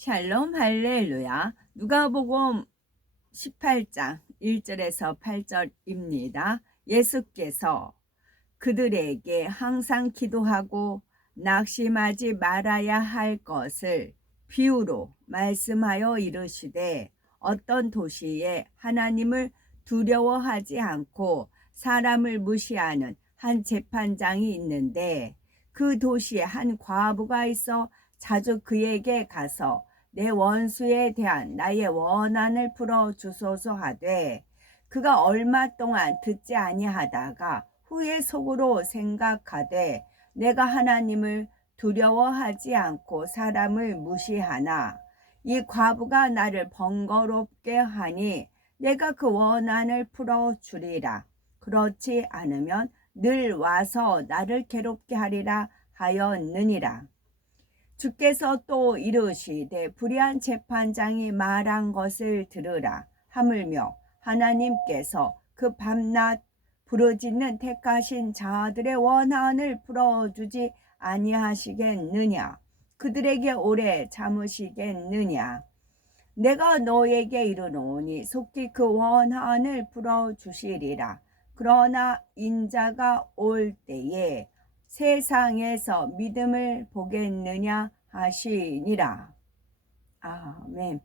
샬롬 할렐루야. 누가복음 18장 1절에서 8절입니다. 예수께서 그들에게 항상 기도하고 낙심하지 말아야 할 것을 비유로 말씀하여 이르시되, 어떤 도시에 하나님을 두려워하지 않고 사람을 무시하는 한 재판장이 있는데, 그 도시에 한 과부가 있어 자주 그에게 가서 내 원수에 대한 나의 원한을 풀어 주소서 하되, 그가 얼마 동안 듣지 아니하다가 후에 속으로 생각하되, 내가 하나님을 두려워하지 않고 사람을 무시하나 이 과부가 나를 번거롭게 하니 내가 그 원한을 풀어 주리라. 그렇지 않으면 늘 와서 나를 괴롭게 하리라 하였느니라. 주께서 또 이르시되, 불의한 재판장이 말한 것을 들으라. 하물며 하나님께서 그 밤낮 부르짖는 택하신 자들의 원한을 풀어주지 아니하시겠느냐? 그들에게 오래 참으시겠느냐? 내가 너에게 이르노니 속히 그 원한을 풀어주시리라. 그러나 인자가 올 때에 세상에서 믿음을 보겠느냐 하시니라. 아멘.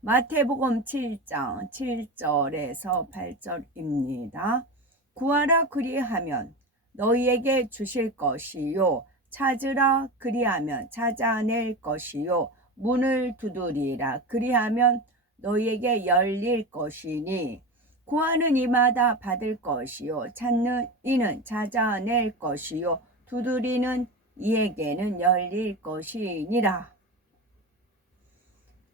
마태복음 7장 7절에서 8절입니다. 구하라 그리하면 너희에게 주실 것이요, 찾으라 그리하면 찾아낼 것이요, 문을 두드리라 그리하면 너희에게 열릴 것이니, 구하는 이마다 받을 것이요, 찾는 이는 찾아낼 것이요, 두드리는 이에게는 열릴 것이니라.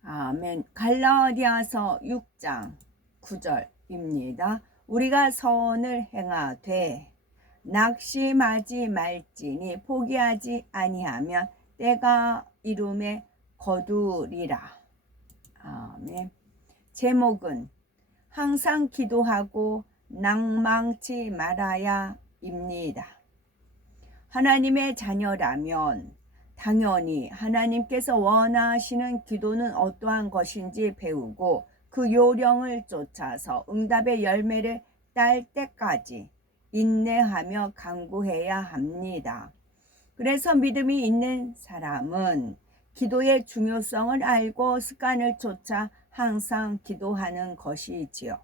아멘. 갈라디아서 6장 9절입니다. 우리가 선을 행하되 낙심하지 말지니 포기하지 아니하면 때가 이름에 거두리라. 아멘. 제목은 항상 기도하고 낭망치 말아야입니다. 하나님의 자녀라면 당연히 하나님께서 원하시는 기도는 어떠한 것인지 배우고 그 요령을 쫓아서 응답의 열매를 딸 때까지 인내하며 간구해야 합니다. 그래서 믿음이 있는 사람은 기도의 중요성을 알고 습관을 쫓아 항상 기도하는 것이지요.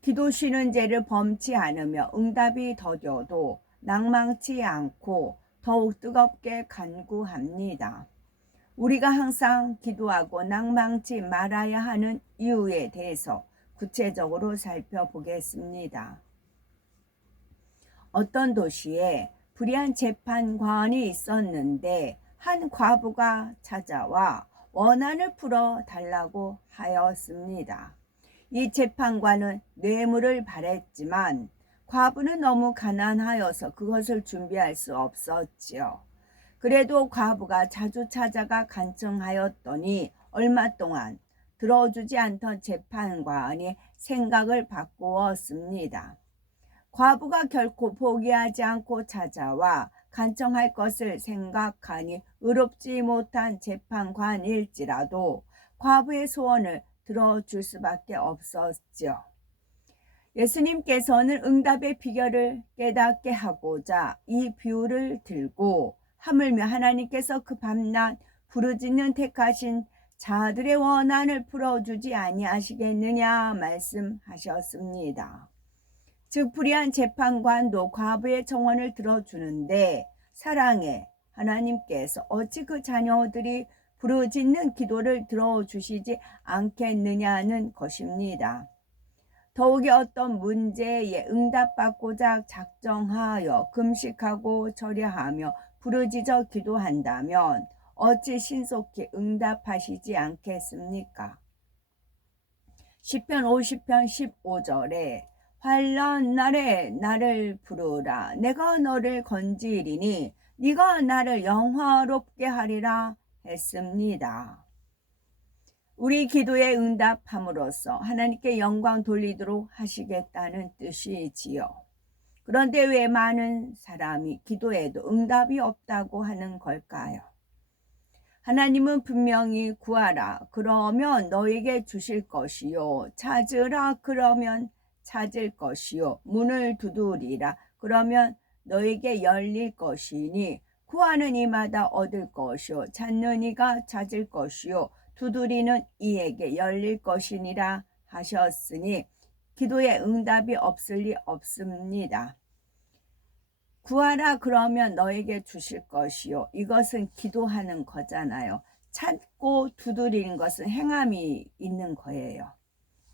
기도 쉬는 죄를 범치 않으며 응답이 더뎌도 낭망치 않고 더욱 뜨겁게 간구합니다. 우리가 항상 기도하고 낭망치 말아야 하는 이유에 대해서 구체적으로 살펴보겠습니다. 어떤 도시에 불의한 재판관이 있었는데 한 과부가 찾아와 원한을 풀어 달라고 하였습니다. 이 재판관은 뇌물을 바랬지만 과부는 너무 가난하여서 그것을 준비할 수 없었지요. 그래도 과부가 자주 찾아가 간청하였더니 얼마 동안 들어주지 않던 재판관이 생각을 바꾸었습니다. 과부가 결코 포기하지 않고 찾아와 간청할 것을 생각하니 의롭지 못한 재판관일지라도 과부의 소원을 들어줄 수밖에 없었죠. 예수님께서는 응답의 비결을 깨닫게 하고자 이 비유를 들고, 하물며 하나님께서 그 밤낮 부르짖는 택하신 자들의 원한을 풀어주지 아니하시겠느냐 말씀하셨습니다. 즉 불의한 재판관도 과부의 청원을 들어주는데, 사랑의 하나님께서 어찌 그 자녀들이 부르짖는 기도를 들어주시지 않겠느냐는 것입니다. 더욱이 어떤 문제에 응답받고자 작정하여 금식하고 절야하며 부르짖어 기도한다면 어찌 신속히 응답하시지 않겠습니까? 시편 50편 15절에 환난 날에 나를 부르라, 내가 너를 건지리니 네가 나를 영화롭게 하리라 했습니다. 우리 기도에 응답함으로써 하나님께 영광 돌리도록 하시겠다는 뜻이지요. 그런데 왜 많은 사람이 기도해도 응답이 없다고 하는 걸까요? 하나님은 분명히 구하라 그러면 너에게 주실 것이요 찾으라 그러면 찾을 것이요 문을 두드리라 그러면 너에게 열릴 것이니 구하는 이마다 얻을 것이요 찾는 이가 찾을 것이요 두드리는 이에게 열릴 것이니라 하셨으니 기도에 응답이 없을 리 없습니다. 구하라 그러면 너에게 주실 것이요. 이것은 기도하는 거잖아요. 찾고 두드리는 것은 행함이 있는 거예요.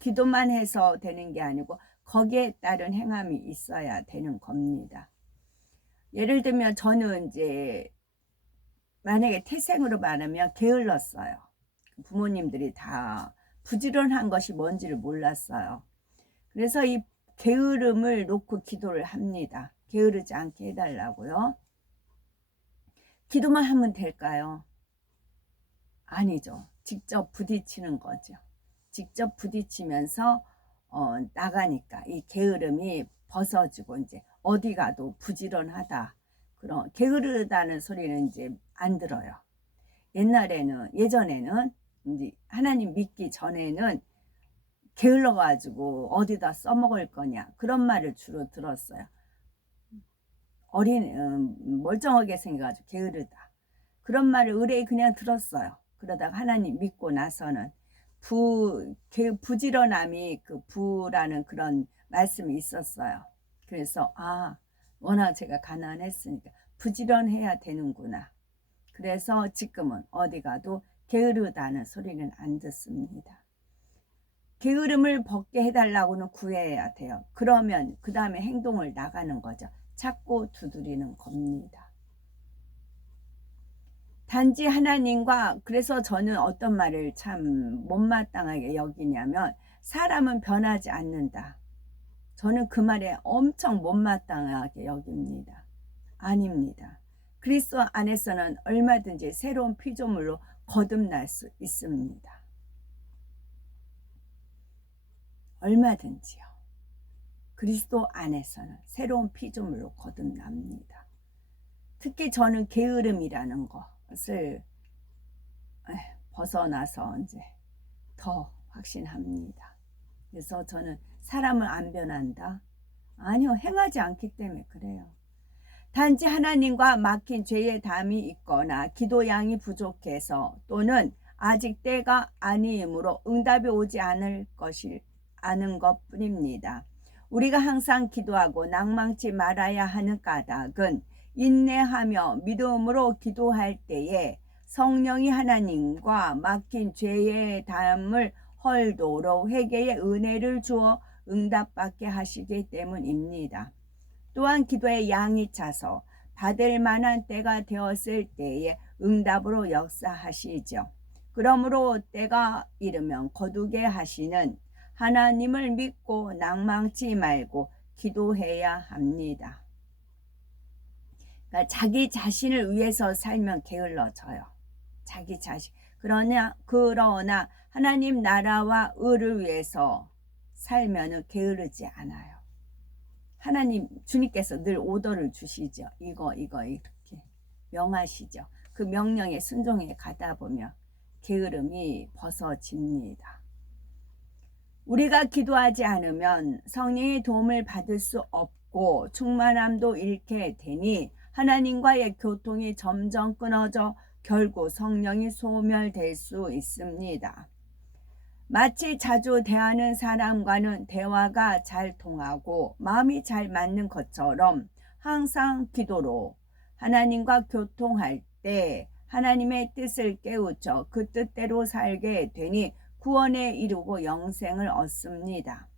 기도만 해서 되는 게 아니고 거기에 따른 행함이 있어야 되는 겁니다. 예를 들면 저는 이제 만약에 태생으로 말하면 게을렀어요. 부모님들이 다 부지런한 것이 뭔지를 몰랐어요. 그래서 이 게으름을 놓고 기도를 합니다. 게으르지 않게 해달라고요. 기도만 하면 될까요? 아니죠. 직접 부딪히는 거죠. 직접 부딪히면서 나가니까 이 게으름이 벗어지고 이제 어디 가도 부지런하다. 그런 게으르다는 소리는 이제 안 들어요. 예전에는 이제 하나님 믿기 전에는 게을러가지고 어디다 써먹을 거냐 그런 말을 주로 들었어요. 멀쩡하게 생겨가지고 게으르다 그런 말을 의뢰 그냥 들었어요. 그러다가 하나님 믿고 나서는 부지런함이 그 부라는 그런 말씀이 있었어요. 그래서 워낙 제가 가난했으니까 부지런해야 되는구나. 그래서 지금은 어디 가도 게으르다는 소리는 안 듣습니다. 게으름을 벗게 해달라고는 구해야 돼요. 그러면 그 다음에 행동을 나가는 거죠. 찾고 두드리는 겁니다. 단지 하나님과 그래서 저는 어떤 말을 참 못마땅하게 여기냐면 사람은 변하지 않는다. 저는 그 말에 엄청 못마땅하게 여깁니다. 아닙니다. 그리스도 안에서는 얼마든지 새로운 피조물로 거듭날 수 있습니다. 얼마든지요. 그리스도 안에서는 새로운 피조물로 거듭납니다. 특히 저는 게으름이라는 것을 벗어나서 이제 더 확신합니다. 그래서 저는 사람은 안 변한다. 아니요, 행하지 않기 때문에 그래요. 단지 하나님과 막힌 죄의 담이 있거나 기도 양이 부족해서 또는 아직 때가 아니므로 응답이 오지 않은 것뿐입니다. 우리가 항상 기도하고 낭망치 말아야 하는 까닭은 인내하며 믿음으로 기도할 때에 성령이 하나님과 막힌 죄의 담을 헐도록 회개의 은혜를 주어 응답받게 하시기 때문입니다. 또한 기도의 양이 차서 받을 만한 때가 되었을 때에 응답으로 역사하시죠. 그러므로 때가 이르면 거두게 하시는 하나님을 믿고 낭망치 말고 기도해야 합니다. 그러니까 자기 자신을 위해서 살면 게을러져요. 자기 자신. 그러나 하나님 나라와 의를 위해서 살면 게으르지 않아요. 하나님 주님께서 늘 오더를 주시죠. 이거 이렇게 명하시죠. 그 명령에 순종해 가다 보면 게으름이 벗어집니다. 우리가 기도하지 않으면 성령의 도움을 받을 수 없고 충만함도 잃게 되니 하나님과의 교통이 점점 끊어져 결국 성령이 소멸될 수 있습니다. 마치 자주 대하는 사람과는 대화가 잘 통하고 마음이 잘 맞는 것처럼 항상 기도로 하나님과 교통할 때 하나님의 뜻을 깨우쳐 그 뜻대로 살게 되니 구원에 이르고 영생을 얻습니다.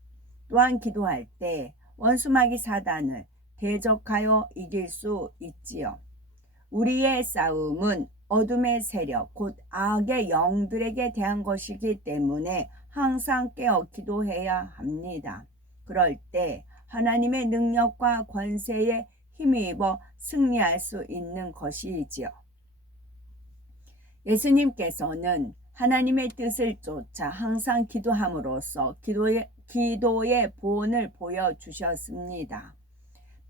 또한 기도할 때 원수마귀 사단을 대적하여 이길 수 있지요. 우리의 싸움은 어둠의 세력 곧 악의 영들에게 대한 것이기 때문에 항상 깨어 기도해야 합니다. 그럴 때 하나님의 능력과 권세에 힘입어 승리할 수 있는 것이지요. 예수님께서는 하나님의 뜻을 쫓아 항상 기도함으로써 기도의 보온을 보여주셨습니다.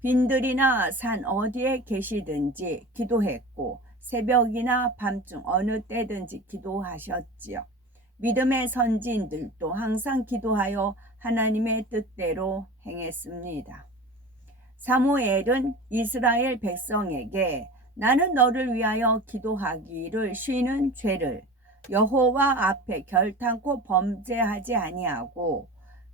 빈들이나 산 어디에 계시든지 기도했고 새벽이나 밤중 어느 때든지 기도하셨지요. 믿음의 선지인들도 항상 기도하여 하나님의 뜻대로 행했습니다. 사무엘은 이스라엘 백성에게 나는 너를 위하여 기도하기를 쉬는 죄를 여호와 앞에 결탄코 범죄하지 아니하고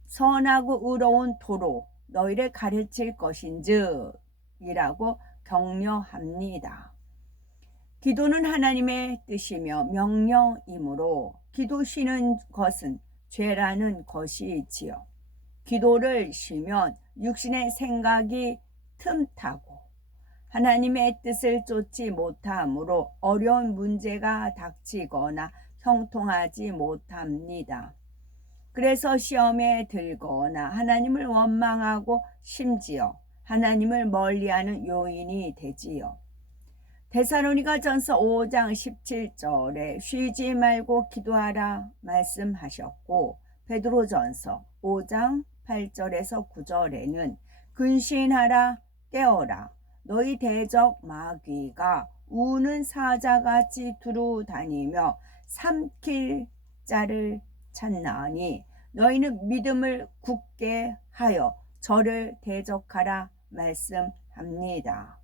선하고 의로운 도로 너희를 가르칠 것인즉 이라고 격려합니다. 기도는 하나님의 뜻이며 명령이므로 기도 쉬는 것은 죄라는 것이지요. 기도를 쉬면 육신의 생각이 틈타고 하나님의 뜻을 쫓지 못하므로 어려운 문제가 닥치거나 형통하지 못합니다. 그래서 시험에 들거나 하나님을 원망하고 심지어 하나님을 멀리하는 요인이 되지요. 데살로니가전서 5장 17절에 쉬지 말고 기도하라 말씀하셨고, 베드로전서 5장 8절에서 9절에는 근신하라 깨어라 너희 대적 마귀가 우는 사자같이 두루 다니며 삼킬 자를 찾나니 너희는 믿음을 굳게 하여 저를 대적하라 말씀합니다.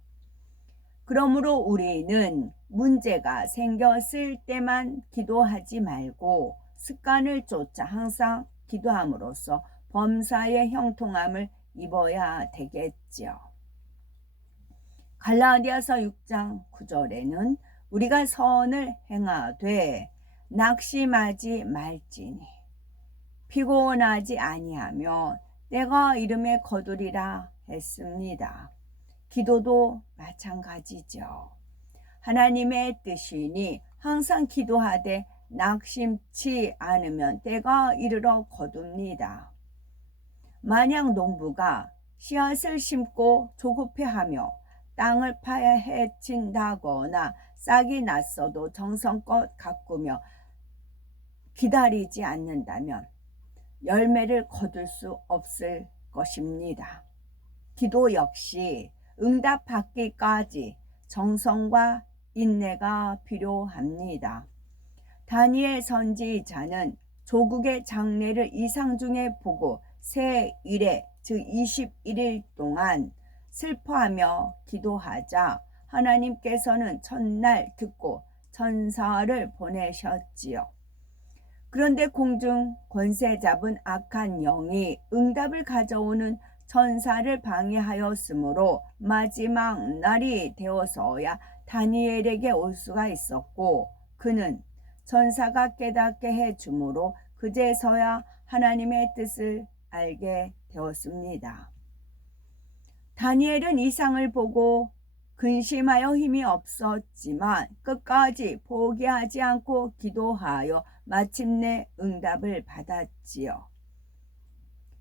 그러므로 우리는 문제가 생겼을 때만 기도하지 말고 습관을 쫓아 항상 기도함으로써 범사의 형통함을 입어야 되겠죠. 갈라디아서 6장 9절에는 우리가 선을 행하되 낙심하지 말지니 피곤하지 아니하며 때가 이름에 거두리라 했습니다. 기도도 마찬가지죠. 하나님의 뜻이니 항상 기도하되 낙심치 않으면 때가 이르러 거둡니다. 만약 농부가 씨앗을 심고 조급해하며 땅을 파헤친다거나 싹이 났어도 정성껏 가꾸며 기다리지 않는다면 열매를 거둘 수 없을 것입니다. 기도 역시 응답받기까지 정성과 인내가 필요합니다. 다니엘 선지자는 조국의 장래를 이상 중에 보고 새 일에 즉 21일 동안 슬퍼하며 기도하자 하나님께서는 첫날 듣고 천사를 보내셨지요. 그런데 공중 권세 잡은 악한 영이 응답을 가져오는 천사를 방해하였으므로 마지막 날이 되어서야 다니엘에게 올 수가 있었고, 그는 천사가 깨닫게 해주므로 그제서야 하나님의 뜻을 알게 되었습니다. 다니엘은 이상을 보고 근심하여 힘이 없었지만 끝까지 포기하지 않고 기도하여 마침내 응답을 받았지요.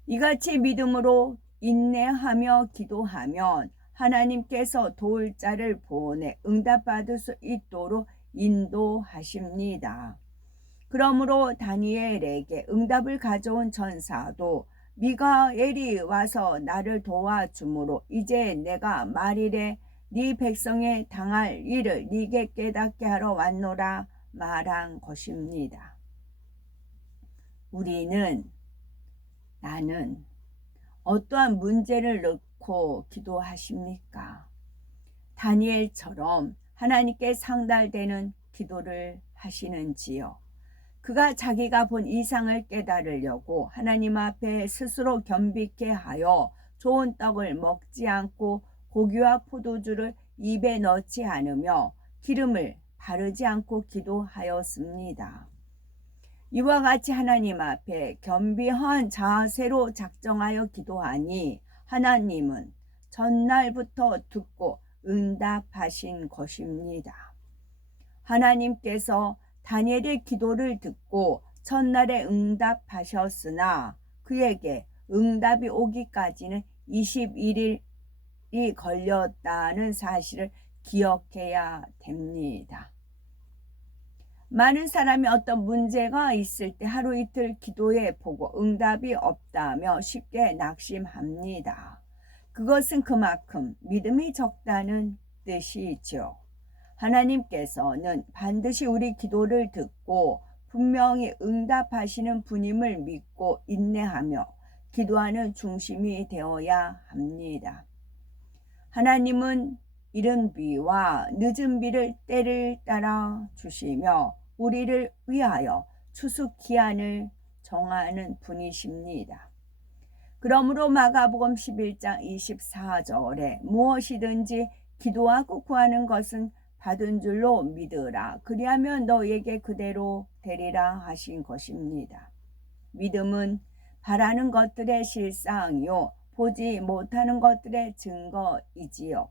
이같이 믿음으로 인내하며 기도하면 하나님께서 도울 자를 보내 응답받을 수 있도록 인도하십니다. 그러므로 다니엘에게 응답을 가져온 천사도 미가엘이 와서 나를 도와주므로 이제 내가 말일에 네 백성에 당할 일을 네게 깨닫게 하러 왔노라 말한 것입니다. 나는 어떠한 문제를 놓고 기도하십니까? 다니엘처럼 하나님께 상달되는 기도를 하시는지요? 그가 자기가 본 이상을 깨달으려고 하나님 앞에 스스로 겸비케 하여 좋은 떡을 먹지 않고 고기와 포도주를 입에 넣지 않으며 기름을 바르지 않고 기도하였습니다. 이와 같이 하나님 앞에 겸비한 자세로 작정하여 기도하니 하나님은 전날부터 듣고 응답하신 것입니다. 하나님께서 다니엘의 기도를 듣고 첫날에 응답하셨으나 그에게 응답이 오기까지는 21일이 걸렸다는 사실을 기억해야 됩니다. 많은 사람이 어떤 문제가 있을 때 하루 이틀 기도해 보고 응답이 없다며 쉽게 낙심합니다. 그것은 그만큼 믿음이 적다는 뜻이죠. 하나님께서는 반드시 우리 기도를 듣고 분명히 응답하시는 분임을 믿고 인내하며 기도하는 중심이 되어야 합니다. 하나님은 이른 비와 늦은 비를 때를 따라 주시며 우리를 위하여 추수 기한을 정하는 분이십니다. 그러므로 마가복음 11장 24절에 무엇이든지 기도하고 구하는 것은 받은 줄로 믿으라. 그리하면 너에게 그대로 되리라 하신 것입니다. 믿음은 바라는 것들의 실상이요 보지 못하는 것들의 증거이지요.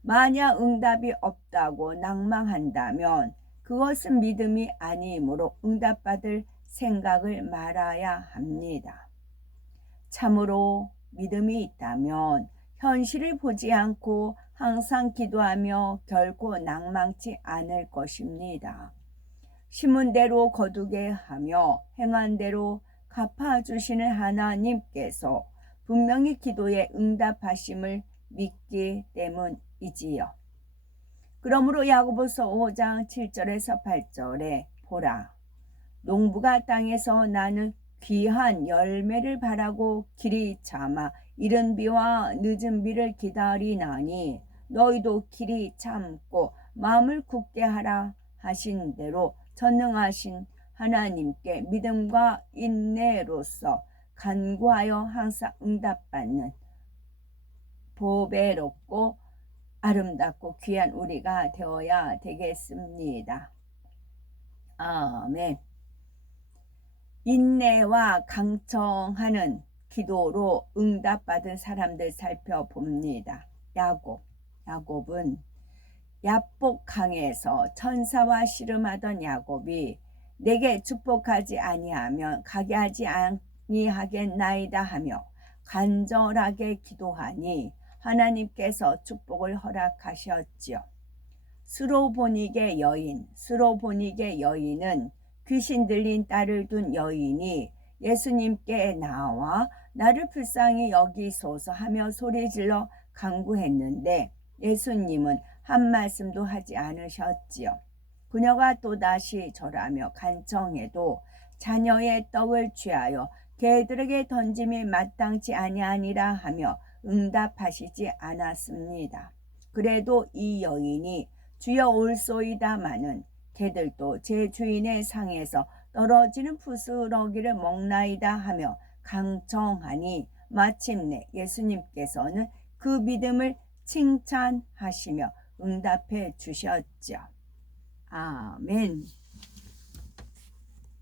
만약 응답이 없다고 낭망한다면 그것은 믿음이 아니므로 응답받을 생각을 말아야 합니다. 참으로 믿음이 있다면 현실을 보지 않고 항상 기도하며 결코 낭망치 않을 것입니다. 심은 대로 거두게 하며 행한 대로 갚아주시는 하나님께서 분명히 기도에 응답하심을 믿기 때문이지요. 그러므로 야고보서 5장 7절에서 8절에 보라, 농부가 땅에서 나는 귀한 열매를 바라고 길이 참아 이른 비와 늦은 비를 기다리나니 너희도 길이 참고 마음을 굳게 하라 하신 대로 전능하신 하나님께 믿음과 인내로서 간구하여 항상 응답받는 보배롭고 아름답고 귀한 우리가 되어야 되겠습니다. 아멘. 인내와 강청하는 기도로 응답받은 사람들 살펴봅니다. 야곱은 야복강에서 천사와 씨름하던 야곱이 내게 축복하지 아니하면 가게 하지 아니하겠나이다 하며 간절하게 기도하니 하나님께서 축복을 허락하셨지요. 스로보닉의 여인은 귀신 들린 딸을 둔 여인이 예수님께 나와 나를 불쌍히 여기소서 하며 소리질러 간구했는데 예수님은 한 말씀도 하지 않으셨지요. 그녀가 또다시 절하며 간청해도 자녀의 떡을 취하여 개들에게 던짐이 마땅치 아니하니라 하며 응답하시지 않았습니다. 그래도 이 여인이 주여 올소이다마는 개들도 제 주인의 상에서 떨어지는 부스러기를 먹나이다 하며 강청하니 마침내 예수님께서는 그 믿음을 칭찬하시며 응답해 주셨죠. 아멘.